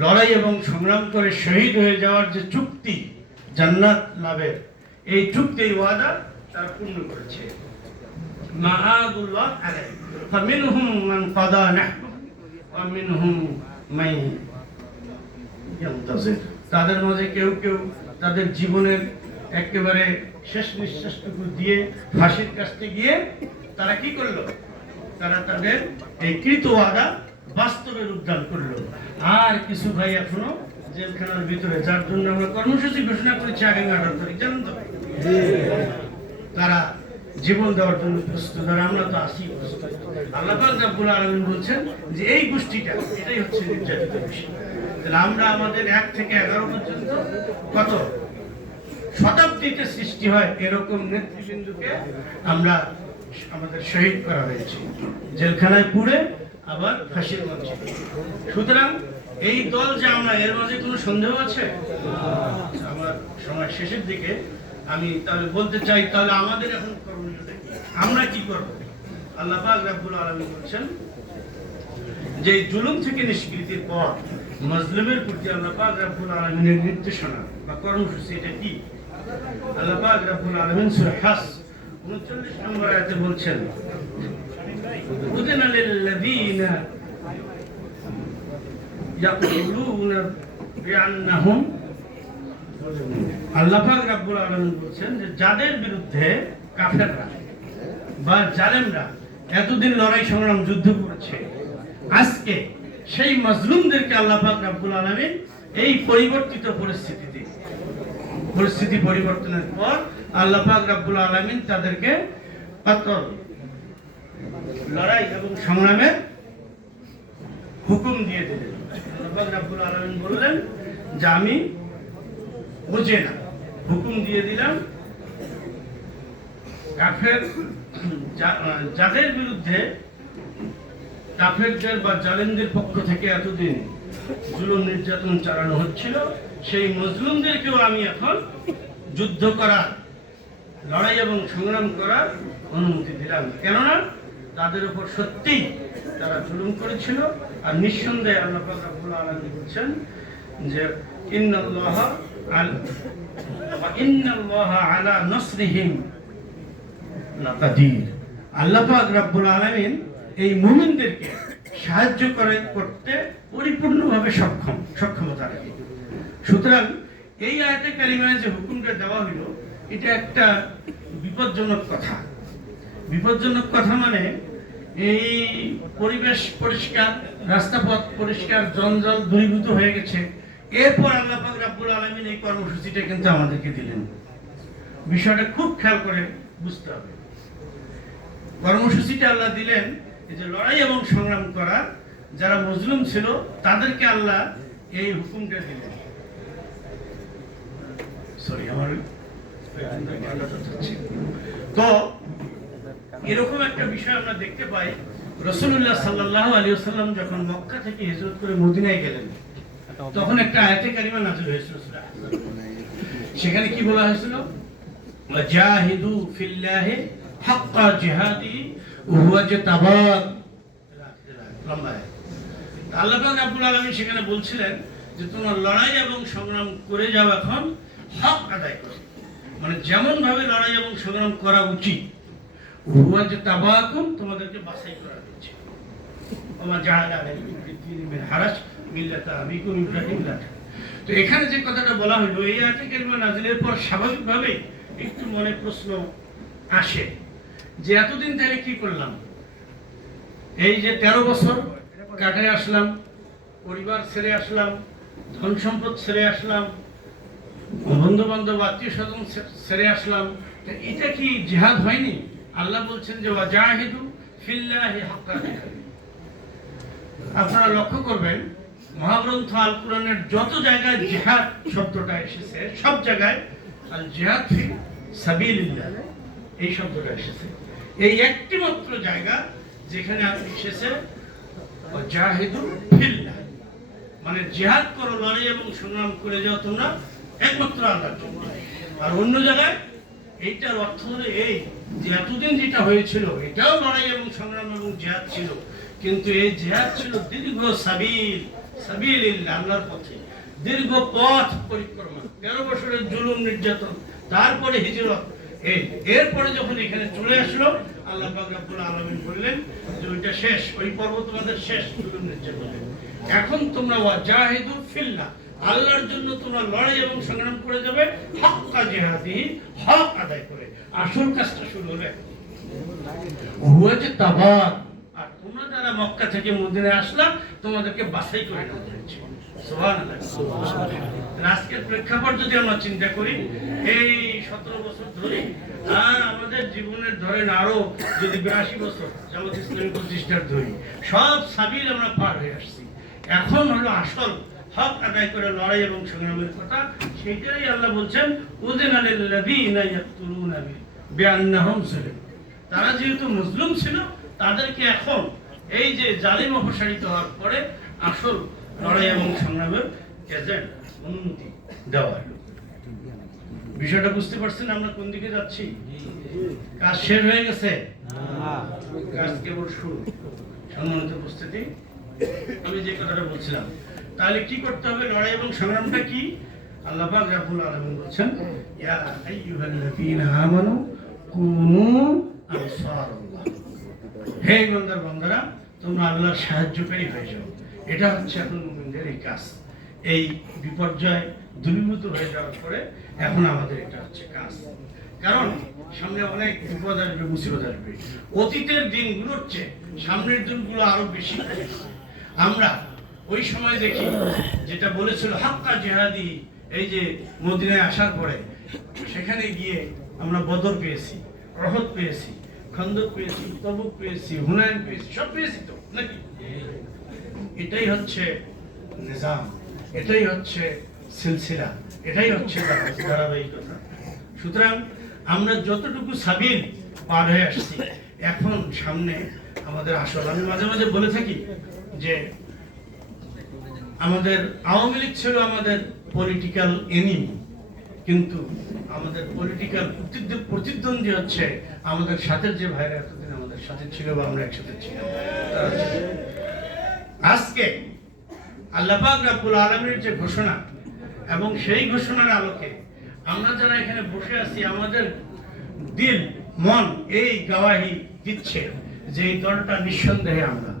লড়াই এবং সংগ্রাম করে শহীদ হয়ে যাওয়ার যে চুক্তি জান্নাত লাভের, এই চুক্তির ওয়াদা তারা পূর্ণ করেছে। মাআদুল্লাহ আলাইহি ফামিনহুম মান কাদা নাহবু ওয়া মিনহুম মান ইয়ান্তাজির। তাদের মাঝে কেউ কেউ তাদের জীবনের একেবারে শেষ নিঃশ্বাসটুকু দিয়ে ফাঁসির কাছে গিয়ে তারা কি করলো? তারা তাদের এই কৃত ওয়াদা বাস্তবে রূপদান করলো। আর কিছু ভাই এখনো জেলখানার ভিতরে, যার জন্য আমরা কর্মসূচি ঘোষণা করেছি আগামী 18 তারিখ, জানেন তো? তারা জীবন দেওয়ার জন্য প্রস্তুত, আর আমরা তো আসি প্রস্তুত। আল্লাহ পাক রব্বুল আলামিন বলছেন যে এই গোষ্ঠীটা, এটাই হচ্ছে নির্যাতিত গোষ্ঠী। তাহলে আমরা আমাদের 1 থেকে 11 পর্যন্ত কত শতাব্দীতে সৃষ্টি হয় এরকম নেতৃবৃন্দকে আমরা আমাদের শহীদ করা হয়েছে, জেলখানায় পুড়ে আবার ফাঁসির মঞ্চে। সুতরাং এই দল যে আমরা, এর মাঝে কোনো সন্দেহ আছে? আমার সময় শেষের দিকে আমি তাহলে বলতে চাই, তাহলে আমাদের এখন করণীয়টা কি? আমরা কি করব? আল্লাহ পাক রব্বুল আলামিন বলেন যে জুলুম থেকে নিষ্কৃতির পর মাজলুমের প্রতি আল্লাহ পাক রব্বুল আলামিনের নির্দেশনা বা কর্মসূচি এটা কি? আল্লাহ পাক রব্বুল আলামিন সূরা হাস 39 নম্বর আয়াতে বলছেন, উযিনা লিল্লাযীনা ইয়াকুলুনা বিআন্নাহুম, আল্লাহ পাক রব্বুল আলামিন বলছেন যে যাদের বিরুদ্ধে কাফেররা বা জালেমরা এতদিন লড়াই সংগ্রাম যুদ্ধ করেছে, আজকে সেই মাজলুমদেরকে আল্লাহ পাক রব্বুল আলামিন এই পরিবর্তিত পরিস্থিতি পরিবর্তনের পর আল্লাহ পাক রব্বুল আলামিন তাদেরকে পাতল লড়াই এবং সংগ্রামের হুকুম দিয়ে দিলেন। আল্লাহ পাক রব্বুল আলামিন বললেন যে আমি বুঝে না, হুকুম দিয়ে দিলাম কাফের যাদের বিরুদ্ধে কাফেরদের বা জালেমদের পক্ষ থেকে এতদিন জুলুম নির্যাতন চালানো হচ্ছিল, সেই মজলুমদেরকেও আমি এখন যুদ্ধ করার, লড়াই এবং সংগ্রাম করার অনুমতি দিলাম। কেননা তাদের উপর সত্যি তারা জুলুম করেছিল। আর নিঃসন্দেহে আল্লাহ পাক রব্বুল আলামিন বলছেন যে ইন্নাল্লাহা আলা নাসরিহিম লাকাদির। আল্লাহ পাক রব্বুল আলামিন এই মুমিনদেরকে সাহায্য করতে পরিপূর্ণভাবে সক্ষমতা রাখে। সুতরাং এই আয়াতে কারিমায় যে হুকুমটা দেওয়া হলো, এটা একটা বিপজ্জনক কথা। বিপজ্জনক কথা মানে এই পরিবেশ পরিষ্কার, রাস্তাপথ পরিষ্কার, জঞ্জাল দূরীভূত হয়ে গেছে, এরপর আল্লাহ পাক রব্বুল আলামিন এই কর্মসূচিটা কিন্তু আমাদেরকে দিলেন। বিষয়টা খুব খেয়াল করে বুঝতে হবে। কর্মসূচিটা আল্লাহ দিলেন যে লড়াই এবং সংগ্রাম করা, যারা মজলুম ছিল তাদেরকে আল্লাহ এই হুকুমটা দিলেন। তো এরকম একটা বিষয় আমরা দেখতে পাই, রাসূলুল্লাহ সাল্লাল্লাহু আলাইহি ওয়াসাল্লাম যখন মক্কা থেকে হিজরত করে মদিনায় গেলেন, তখন একটা আয়াতে কারিমা নাযিল হয়েছিল। সেখানে কি বলা হয়েছিল? ওয়াজাহিদু ফিল্লাহি হাক্কা জিহাদি হুয়া ইজতাবাক। আল্লাহ পাক রব্বুল আলামিন সেখানে বলছিলেন যে তোমরা লড়াই এবং সংগ্রাম করে যাও, এখন হক আদায় করো, মানে যেমন ভাবে লড়াই এবং সংগ্রাম করা উচিত, হুয়া ইজতাবাকুম, তোমাদেরকে বাছাই করা হয়েছে। ওমা জাআলা আলাইকুম ফিদ-দীনি মিন হারাজ মিল্লাতা আবিকুম ইব্রাহিম। তো এখানে যে কথাটা বলা হলো, এই আয়াতে কারিমা নাযিলের পর স্বাভাবিকভাবে একটু মনে প্রশ্ন আসে যে এতদিন তাহলে কি করলাম? এই যে 13 বছর কাটায় আসলাম, পরিবার ছেড়ে আসলাম, ধন সম্পদ ছেড়ে আসলাম, বন্ধু বান্ধব আত্মীয় স্বজন ছেড়ে আসলাম, এটা কি জিহাদ হয়নি? আল্লাহ বলছেন যে ওয়াজাহিদু ফিল্লাহি হাক্কা জিহাদি। আপনারা লক্ষ্য করবেন মহাগ্রন্থ আল কোরআনের যত জায়গায় জিহাদ শব্দটা এসেছে, সব জায়গায় আল জিহাদ ফি সাবিলিল্লাহ এই শব্দটা এসেছে। এই একটি মাত্র জায়গা যেখানে এসেছে ওয়াজাহিদু ফিল্লাহ, মানে জিহাদ করো, লড়াই এবং সংগ্রাম করে যাও তোমরা একমাত্র আল্লাহর জন্য। আর অন্য জায়গায় এইটার অর্থ হলো এই যে এতদিন যেটা হয়েছিল এটাও লড়াই এবং সংগ্রাম এবং জিহাদ ছিল, কিন্তু এই জিহাদ ছিল দীর্ঘ সাবিল, সাবিলিল্লাহ, আল্লাহর পথে দীর্ঘ পথ পরিক্রমা, 13 বছরের জুলুম নির্যাতন, তারপরে হিজরত, এরপরে যখন এখানে চলে আসলো আল্লাহ পাক রব্বুল আলামিন বললেন যে ওইটা শেষ, ওই পর্ব তোমাদের শেষ জুলুম নির্যাতন। এখন তোমরা ওয়াজাহিদু ফিল্লাহ, আল্লাহর জন্য তোমরা লড়াই এবং সংগ্রাম করে যাবে, হক্কা জিহাদিহি, হক আদায় করে। আসল কাজটা শুরু হলো এখন। হুয়া যে তাবাক, আর তোমরা যারা মক্কা থেকে মদিনায় আসলা তোমাদেরকে বাছাই করে নেওয়া হয়েছে। সুবহানাল্লাহ। আজকের প্রেক্ষাপট যদি আমরা চিন্তা করি, এই 17 বছর ধরে আর আমাদের জীবনের ধরেন আরো যদি 82 বছর জামাত ইসলামী প্রতিষ্ঠার ধরি, সব সাবিল আমরা পার হয়ে আসছি। এখন হলো আসল হক আদায় করে লড়াই এবং সংগ্রামের কথা। সেটাই আল্লাহ বলছেন উযিনা লিল্লাযীনা ইয়াকতুলুনা বিআন্নাহুম যুলিম। তারা যেহেতু মুসলিম ছিল, তাদেরকে এখন এই যে জালিম অপসারিত হওয়ার পরে আসল লড়াই এবং সংগ্রামের এজেন্ট অনুমতি দেওয়া হলো। বিষয়টা বুঝতে পারছেন আমরা কোন দিকে যাচ্ছি? কাজ শেষ হয়ে গেছে, কাজ কেবল শুরু। সম্মানিত উপস্থিতি, আমি যে কথাটা বলছিলাম, তাহলে কি করতে হবে? লড়াই এবং সংগ্রামটা কি? আল্লাহ পাক রব্বুল আলামিন বলছেন ইয়া আইয়ুহাল্লাযীনা আমানু কুনু আনসারাল্লাহ, হে ইমানদার বান্দারা তোমরা আল্লাহর সাহায্যকারী হয়ে যাও। এটা হচ্ছে এখন মুমিনদের এই কাজ। এই বিপর্যয় দূরীভূত হয়ে যাওয়ার পরে এখন আমাদের এটা হচ্ছে কাজ। কারণ সামনে অনেক বিপদ আসবে, মুসিবত আসবে। অতীতের দিনগুলোর চেয়ে সামনের দিনগুলো আরো বেশি। আমরা ওই সময় দেখি যেটা বলেছিল হাক্কা জিহাদি, এই যে মদিনায় আসার পরে সেখানে গিয়ে আমরা বদর পেয়েছি, উহুদ পেয়েছি, খন্দক পেয়েছি, তবুক পেয়েছি, হুনাইন পেয়েছি, সব পেয়েছি তো নাকি? এটাই হচ্ছে নিজাম, এটাই হচ্ছে সিলসিলা, এটাই হচ্ছে ধারাবাহিকতা। সুতরাং আমরা যতটুকু সাবিল পার হয়ে আসছি, এখন সামনে আমাদের আসল। আমি মাঝে মাঝে বলে থাকি যে আমাদের আওয়ামী লীগ ছিল আমাদের পলিটিক্যাল এনিমি, কিন্তু আমাদের পলিটিক্যাল প্রতিদ্বন্দ্বী হচ্ছে আমাদের সাথে যে ভাইরা এতদিন আমাদের সাথে ছিল বা আমরা একসাথে ছিলাম। আজকে আল্লাহ পাক রব্বুল আলামিনের যে ঘোষণা, এবং সেই ঘোষণার আলোকে আমরা যারা এখানে বসে আছি, আমাদের দিল মন এই গাওয়াহি দিচ্ছে যে এই দলটা নিঃসন্দেহে আমরা